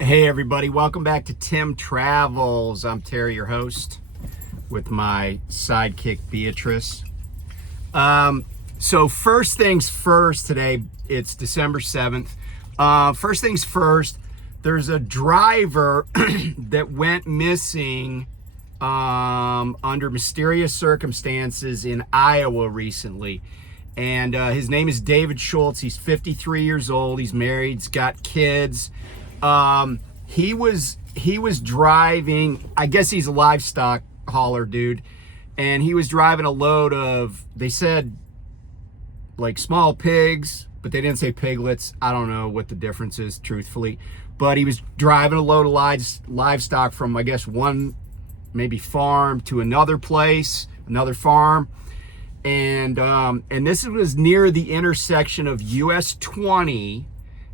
Hey everybody, welcome back to Tim Travels. I'm Terry, your host, with my sidekick Beatrice. So first things first today, it's December 7th. First things first, there's a driver that went missing under mysterious circumstances in Iowa recently. And his name is David Schultz. He's 53 years old. He's married. He's got kids. He was driving, I guess he's a livestock hauler dude, and he was driving a load of, they said, like small pigs, but they didn't say piglets. I don't know what the difference is, truthfully. But he was driving a load of livestock from, I guess, one maybe farm to another place, another farm. And this was near the intersection of US 20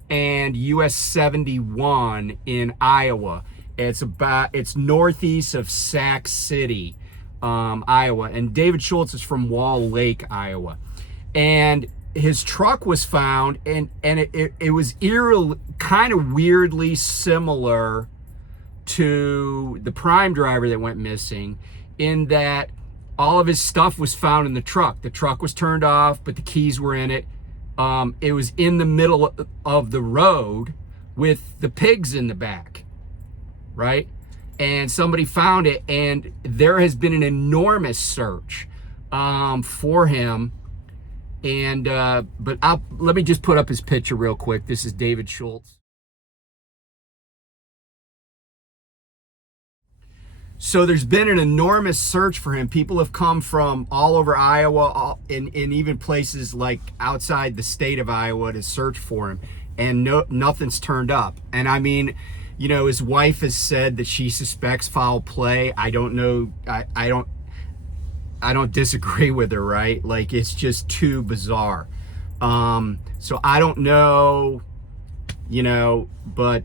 and US 71 in Iowa. It's northeast of Sac City, Iowa. And David Schultz is from Wall Lake, Iowa. And his truck was found, and it was eerily, kind of weirdly similar to the prime driver that went missing, in that all of his stuff was found in the truck. The truck was turned off, but the keys were in it. It was in the middle of the road with the pigs in the back, right? And somebody found it, and there has been an enormous search for him. And but let me just put up his picture real quick. This is David Schultz. So there's been an enormous search for him. People have come from all over Iowa, in even places like outside the state of Iowa, to search for him, and nothing's turned up. And I mean, you know, his wife has said that she suspects foul play. I don't know. I don't disagree with her, right? Like, it's just too bizarre. So I don't know, you know, but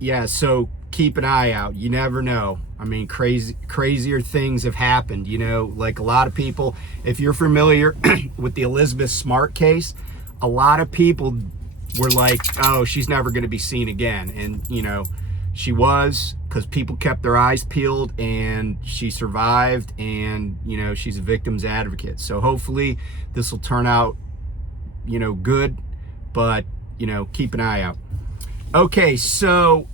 yeah, so keep an eye out. You never know. I mean, crazier things have happened, you know, like a lot of people, if you're familiar with the Elizabeth Smart case, a lot of people were like, oh, she's never going to be seen again. And, you know, she was, because people kept their eyes peeled, and she survived, and, you know, she's a victim's advocate. So hopefully this will turn out, you know, good, but, you know, keep an eye out. Okay, so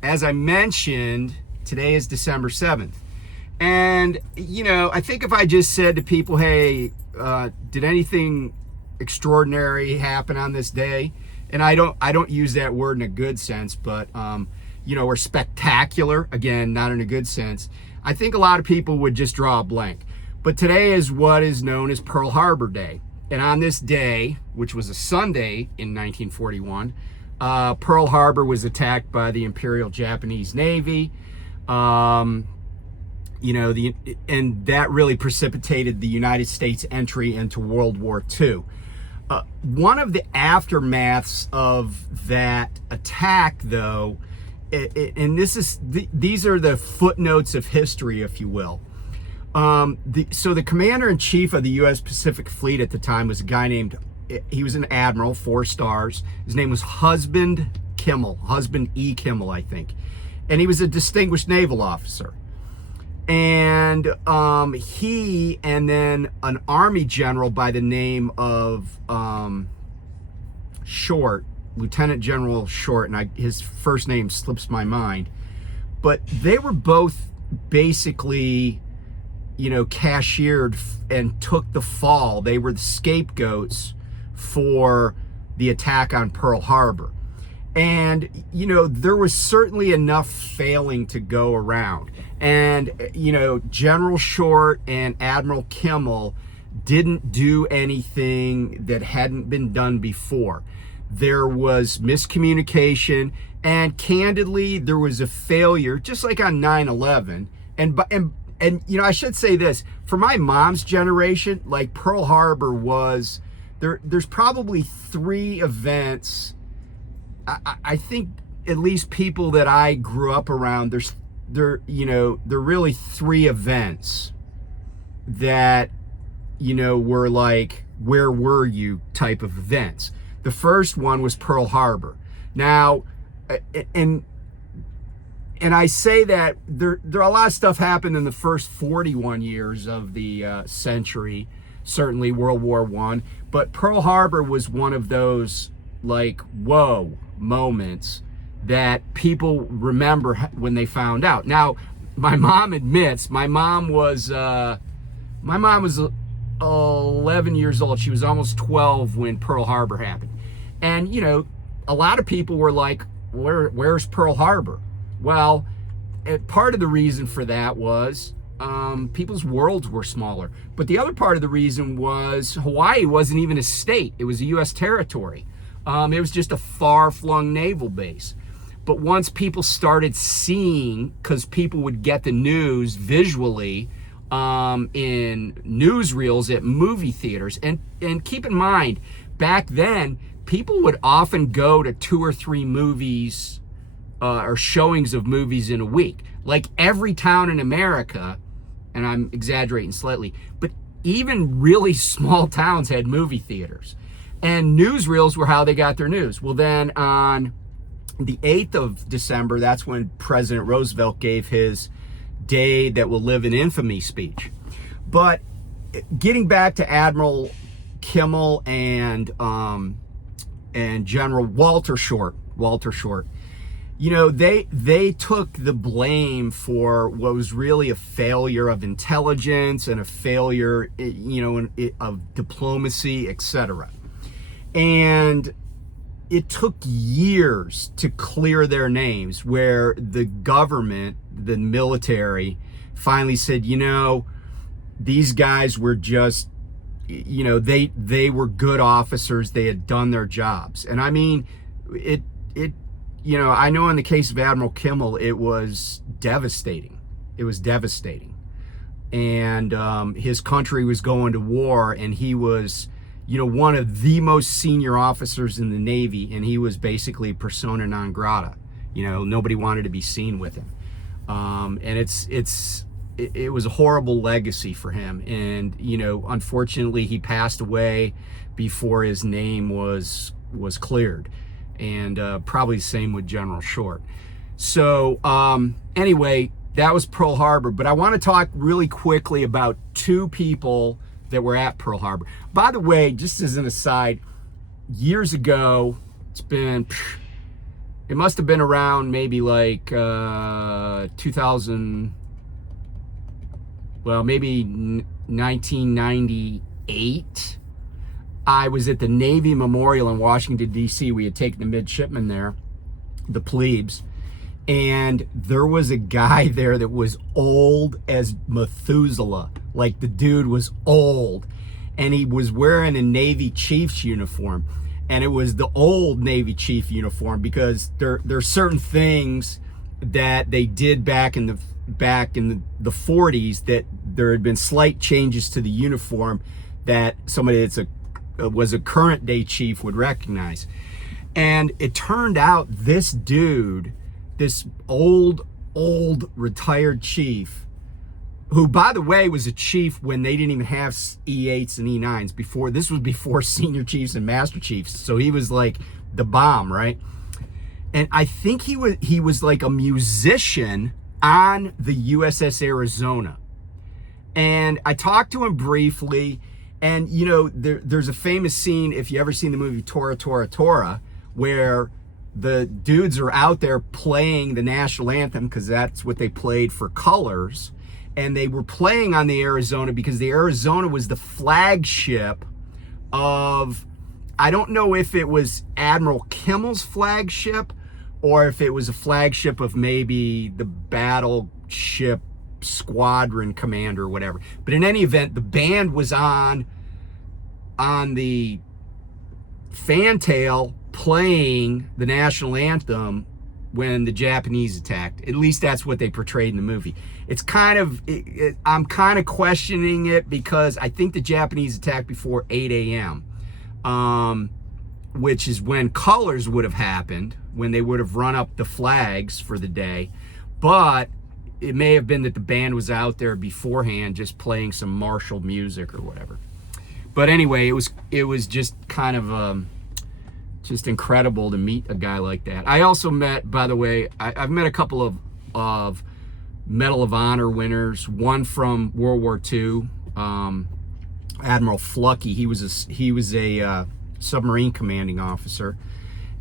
as I mentioned, today is December 7th. And, you know, I think if I just said to people, hey, did anything extraordinary happen on this day? And I don't use that word in a good sense, but, you know, or spectacular, again, not in a good sense. I think a lot of people would just draw a blank. But today is what is known as Pearl Harbor Day. And on this day, which was a Sunday in 1941, Pearl Harbor was attacked by the Imperial Japanese Navy. You know, and that really precipitated the United States entry into World War II. One of the aftermaths of that attack, though, and these are the footnotes of history, if you will. So the commander-in-chief of the U.S. Pacific Fleet at the time was a guy named, he was an admiral, 4 stars. His name was Husband E. Kimmel, I think. And he was a distinguished naval officer. And he, and then an Army general by the name of Short, Lieutenant General Short, and his first name slips my mind. But they were both basically, you know, cashiered and took the fall. They were the scapegoats for the attack on Pearl Harbor. And, you know, there was certainly enough failing to go around. And, you know, General Short and Admiral Kimmel didn't do anything that hadn't been done before. There was miscommunication, and candidly, there was a failure, just like on 9/11. And you know, I should say this, for my mom's generation, like Pearl Harbor was, there's probably 3 events. I think at least people that I grew up around, there really 3 events that, you know, were like, where were you type of events. The first one was Pearl Harbor. Now, and I say that there a lot of stuff happened in the first 41 years of the century, certainly World War I, but Pearl Harbor was one of those like whoa moments that people remember when they found out. Now, my mom admits my mom was 11 years old. She was almost 12 when Pearl Harbor happened, and a lot of people were like, where's Pearl Harbor? Well, part of the reason for that was people's worlds were smaller. But the other part of the reason was Hawaii wasn't even a state. It was a U.S. territory. It was just a far-flung naval base. But once people started seeing, because people would get the news visually in newsreels at movie theaters, and keep in mind, back then, people would often go to 2 or 3 movies or showings of movies in a week. Like every town in America, and I'm exaggerating slightly, but even really small towns had movie theaters. And newsreels were how they got their news. Well, then on the 8th of December, that's when President Roosevelt gave his day that will live in infamy speech. But getting back to Admiral Kimmel and General Walter Short, they took the blame for what was really a failure of intelligence and a failure, of diplomacy, etc. And it took years to clear their names, where the government, the military, finally said, these guys were just, they were good officers. They had done their jobs. And I mean, I know in the case of Admiral Kimmel, it was devastating. It was devastating. And his country was going to war, and he was, one of the most senior officers in the Navy, and he was basically persona non grata. Nobody wanted to be seen with him. And it was a horrible legacy for him. And, unfortunately, he passed away before his name was cleared. And probably the same with General Short. So anyway, that was Pearl Harbor. But I want to talk really quickly about 2 people that were at Pearl Harbor. By the way, just as an aside, years ago, it must have been around maybe like 2000, well, maybe 1998. I was at the Navy Memorial in Washington, D.C. We had taken the midshipmen there, the plebes, and there was a guy there that was old as Methuselah. Like, the dude was old, and he was wearing a Navy Chief's uniform, and it was the old Navy Chief uniform, because there are certain things that they did back in the 40s that there had been slight changes to the uniform that somebody was a current day chief would recognize. And it turned out this dude, this old retired chief, who, by the way, was a chief when they didn't even have E8s and E9s before. This was before senior chiefs and master chiefs. So he was like the bomb, right? And I think he was like a musician on the USS Arizona. And I talked to him briefly. And, there's a famous scene, if you ever seen the movie Tora, Tora, Tora, where the dudes are out there playing the national anthem, because that's what they played for colors. And they were playing on the Arizona because the Arizona was the flagship of, I don't know if it was Admiral Kimmel's flagship or if it was a flagship of maybe the battleship squadron commander or whatever. But in any event, the band was on the fantail playing the national anthem when the Japanese attacked. At least that's what they portrayed in the movie. It's kind of, I'm kind of questioning it, because I think the Japanese attacked before 8 a.m., which is when colors would have happened, when they would have run up the flags for the day. But it may have been that the band was out there beforehand just playing some martial music or whatever. But anyway, it was just kind of just incredible to meet a guy like that. I also met, by the way, I've met a couple of Medal of Honor winners. One from World War II, Admiral Fluckey. He was a submarine commanding officer,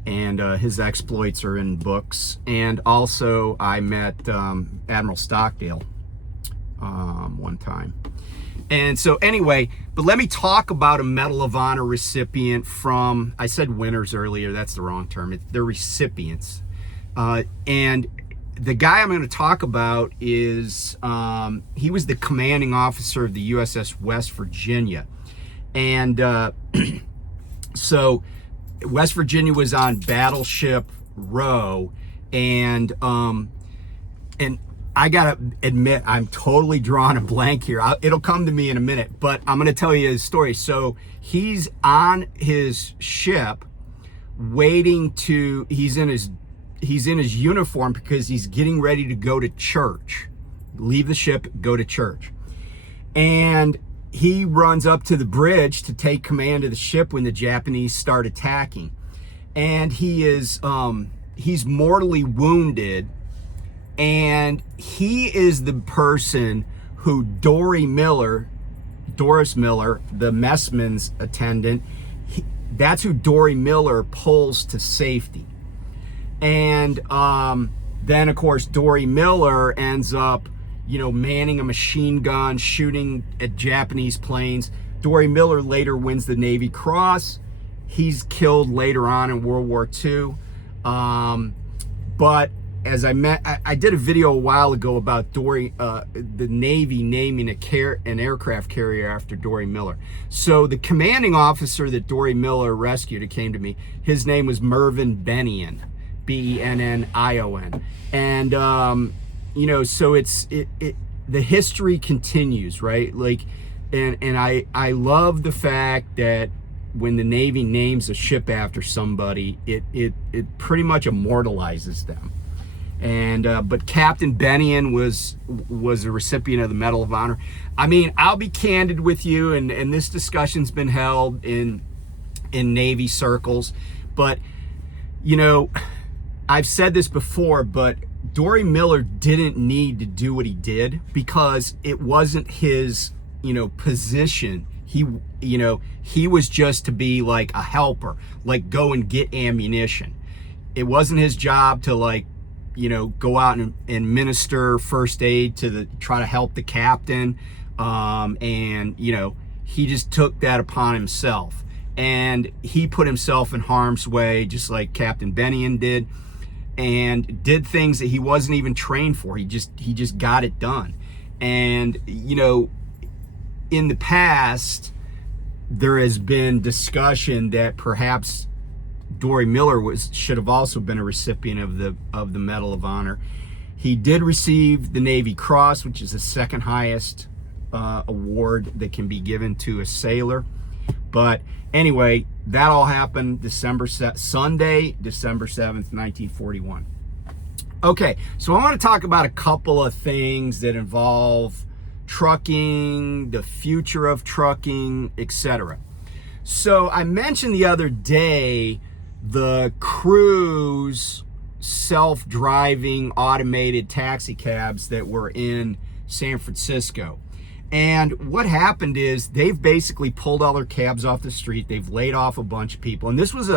and his exploits are in books. And also I met Admiral Stockdale one time. And so anyway, but let me talk about a Medal of Honor recipient from, I said winners earlier, that's the wrong term. They're recipients. And the guy I'm going to talk about is, he was the commanding officer of the USS West Virginia. And so West Virginia was on Battleship Row, and I gotta admit, I'm totally drawing a blank here. It'll come to me in a minute, but I'm gonna tell you his story. So he's on his ship, waiting to. He's in his uniform because he's getting ready to go to church, leave the ship, go to church, and he runs up to the bridge to take command of the ship when the Japanese start attacking, and he's mortally wounded. And he is the person who Dory Miller, Doris Miller, the messman's attendant, that's who Dory Miller pulls to safety. And then, of course, Dory Miller ends up, manning a machine gun, shooting at Japanese planes. Dory Miller later wins the Navy Cross. He's killed later on in World War II. But as I did a video a while ago about the Navy naming an aircraft carrier after Dory Miller. So the commanding officer that Dory Miller rescued, it came to me, his name was Mervyn Bennion, Bennion. And so the history continues, right? Like, and I love the fact that when the Navy names a ship after somebody, it pretty much immortalizes them. And but Captain Bennion was a recipient of the Medal of Honor. I mean, I'll be candid with you, and this discussion's been held in Navy circles, but I've said this before, but Dory Miller didn't need to do what he did because it wasn't his position. He was just to be like a helper, like go and get ammunition. It wasn't his job to go out and minister first aid try to help the captain. He just took that upon himself, and he put himself in harm's way, just like Captain Bennion did, and did things that he wasn't even trained for. He just got it done. And, in the past, there has been discussion that perhaps Dory Miller should have also been a recipient of the Medal of Honor. He did receive the Navy Cross, which is the second highest award that can be given to a sailor. But anyway, that all happened Sunday, December 7th, 1941. Okay, so I want to talk about a couple of things that involve trucking, the future of trucking, etc. So I mentioned the other day the Cruise self-driving automated taxi cabs that were in San Francisco. And what happened is they've basically pulled all their cabs off the street. They've laid off a bunch of people. And this was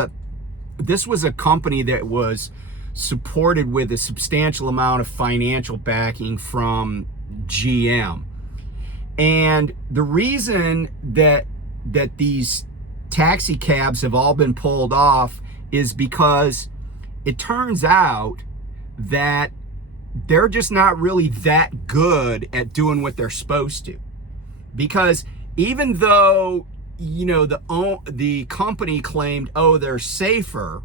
a company that was supported with a substantial amount of financial backing from GM. And the reason that these taxi cabs have all been pulled off is because it turns out that they're just not really that good at doing what they're supposed to. Because even though, the company claimed, they're safer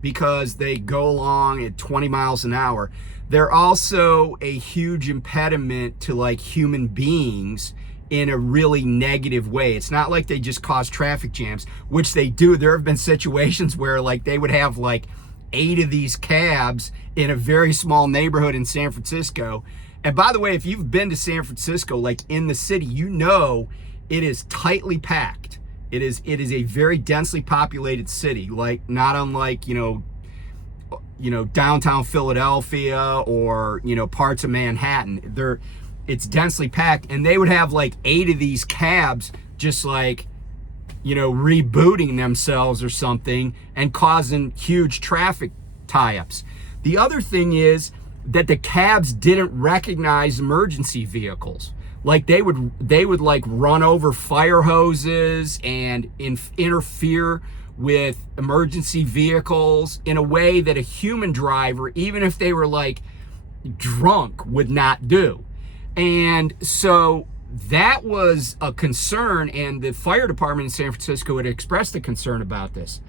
because they go along at 20 miles an hour, they're also a huge impediment to human beings in a really negative way. It's not like they just cause traffic jams, which they do. There have been situations where they would have 8 of these cabs in a very small neighborhood in San Francisco. And by the way, if you've been to San Francisco, in the city, it is tightly packed. It is a very densely populated city, like not unlike downtown Philadelphia or parts of Manhattan. It's densely packed, and they would have like 8 of these cabs just like rebooting themselves or something and causing huge traffic tie-ups. The other thing is that the cabs didn't recognize emergency vehicles. Like they would like run over fire hoses and interfere with emergency vehicles in a way that a human driver, even if they were like drunk, would not do. And so that was a concern, and the fire department in San Francisco had expressed a concern about this.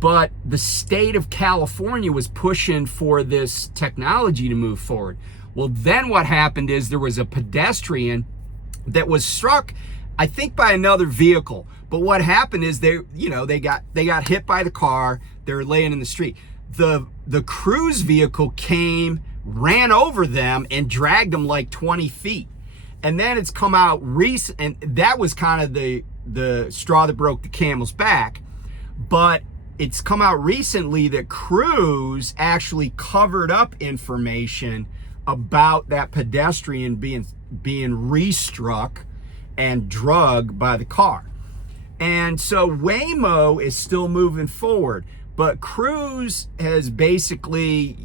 But the state of California was pushing for this technology to move forward. Well, then what happened is there was a pedestrian that was struck, I think, by another vehicle. But what happened is they got hit by the car. They were laying in the street. The cruise vehicle came, ran over them, and dragged them like 20 feet. And then it's come out recent, and that was kind of the straw that broke the camel's back. But it's come out recently that Cruise actually covered up information about that being restruck and drugged by the car. And so Waymo is still moving forward, but Cruise has basically,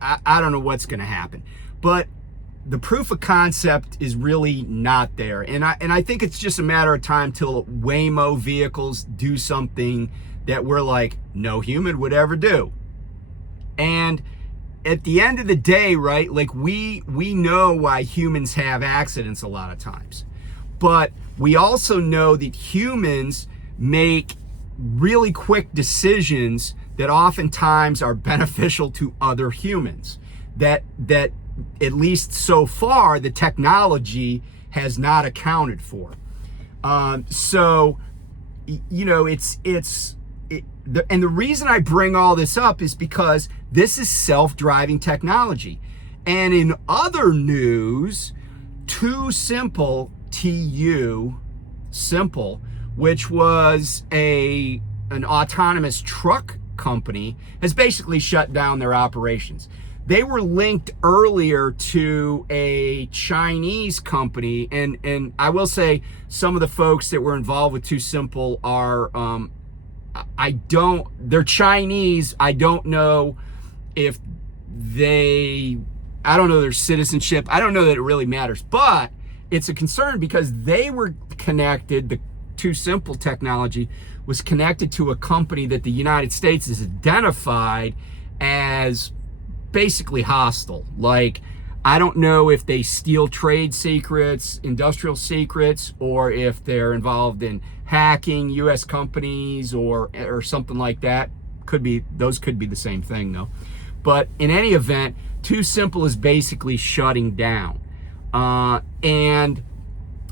I don't know what's going to happen, but the proof of concept is really not there. And I think it's just a matter of time till Waymo vehicles do something that we're like, no human would ever do. And at the end of the day, right, like we know why humans have accidents a lot of times. But we also know that humans make really quick decisions that oftentimes are beneficial to other humans. That at least so far, the technology has not accounted for. And the reason I bring all this up is because this is self-driving technology. And in other news, Too Simple, TU Simple, which was an autonomous truck company, has basically shut down their operations. They were linked earlier to a Chinese company, and I will say some of the folks that were involved with Too Simple are they're Chinese. I don't know if I don't know their citizenship. I don't know that it really matters, but it's a concern because they were connected. The Too Simple technology was connected to a company that the United States has identified as basically hostile. Like, I don't know if they steal trade secrets, industrial secrets, or if they're involved in hacking U.S. companies or something like that. Those could be the same thing though. But in any event, Too Simple is basically shutting down. And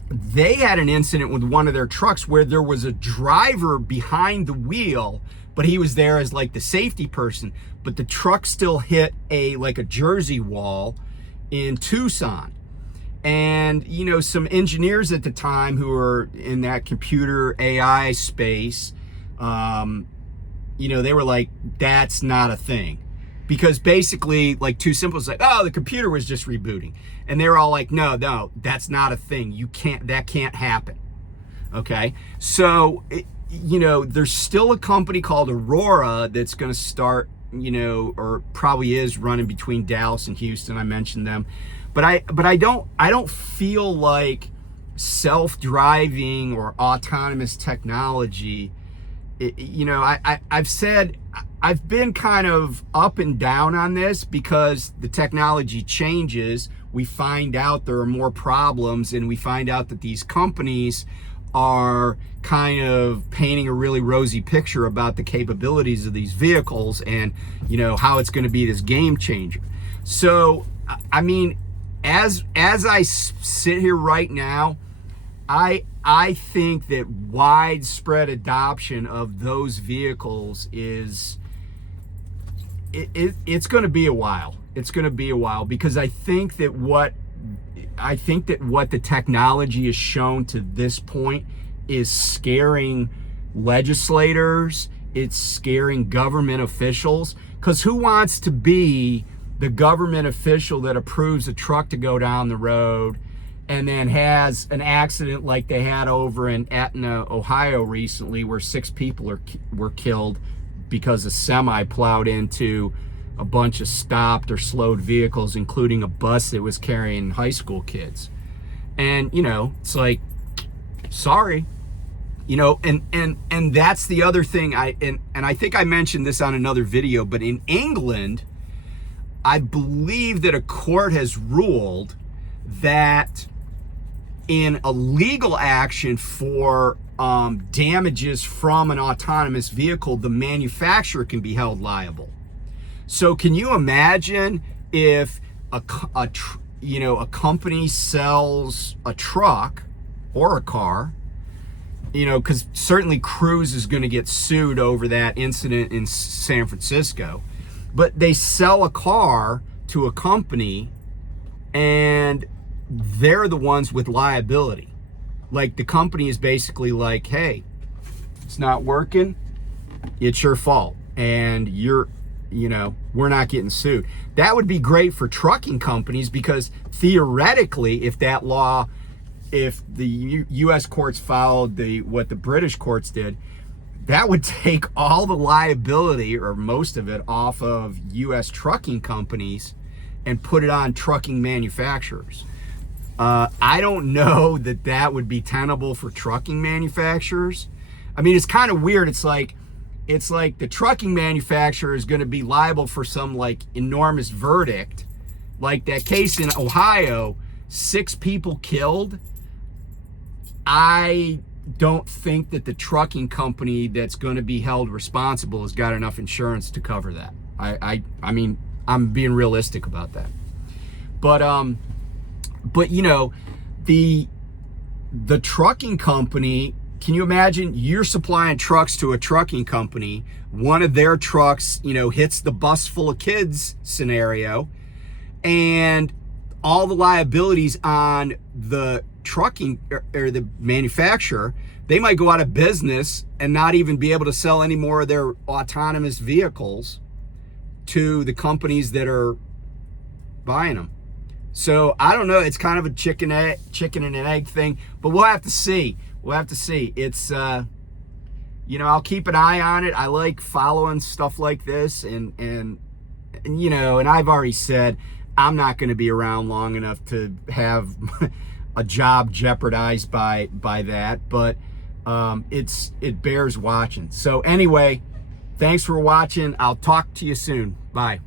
they had an incident with one of their trucks where there was a driver behind the wheel, but he was there as like the safety person, but the truck still hit a Jersey wall in Tucson. And, some engineers at the time who were in that computer AI space, they were like, that's not a thing. Because basically, like, Too Simple is like, oh, the computer was just rebooting. And they were all like, no, that's not a thing. That can't happen. Okay? So, there's still a company called Aurora that's going to start, or probably is running between Dallas and Houston. I mentioned them. But I don't feel like self-driving or autonomous technology, I've said, I've been kind of up and down on this because the technology changes. We find out there are more problems, and we find out that these companies are kind of painting a really rosy picture about the capabilities of these vehicles and, how it's going to be this game changer. So, I mean, as I sit here right now, I think that widespread adoption of those vehicles it's going to be a while. It's going to be a while because I think that what the technology has shown to this point is scaring legislators. It's scaring government officials, because who wants to be the government official that approves a truck to go down the road and then has an accident like they had over in Etna, Ohio recently, where 6 people were killed because a semi plowed into a bunch of stopped or slowed vehicles, including a bus that was carrying high school kids. And, you know, it's like, sorry. You know, and that's the other thing. And I think I mentioned this on another video, but in England, I believe that a court has ruled that in a legal action for damages from an autonomous vehicle, the manufacturer can be held liable. So can you imagine if a company sells a truck or a car, you know, because certainly Cruise is going to get sued over that incident in San Francisco, but they sell a car to a company and they're the ones with liability. Like, the company is basically like, hey, it's not working, it's your fault, and we're not getting sued. That would be great for trucking companies, because theoretically, if the U.S. courts followed what the British courts did, that would take all the liability, or most of it, off of U.S. trucking companies and put it on trucking manufacturers. I don't know that would be tenable for trucking manufacturers. I mean, it's kind of weird. It's like the trucking manufacturer is going to be liable for some like enormous verdict, like that case in Ohio, 6 people killed. I don't think that the trucking company that's going to be held responsible has got enough insurance to cover that. I mean, I'm being realistic about that. But you know, the trucking company, can you imagine you're supplying trucks to a trucking company, one of their trucks, you know, hits the bus full of kids scenario, and all the liabilities on the trucking or the manufacturer, they might go out of business and not even be able to sell any more of their autonomous vehicles to the companies that are buying them. So I don't know. It's kind of a chicken and an egg thing, but we'll have to see. It's, I'll keep an eye on it. I like following stuff like this, and I've already said I'm not going to be around long enough to have a job jeopardized by that, but it bears watching. So anyway, thanks for watching. I'll talk to you soon. Bye.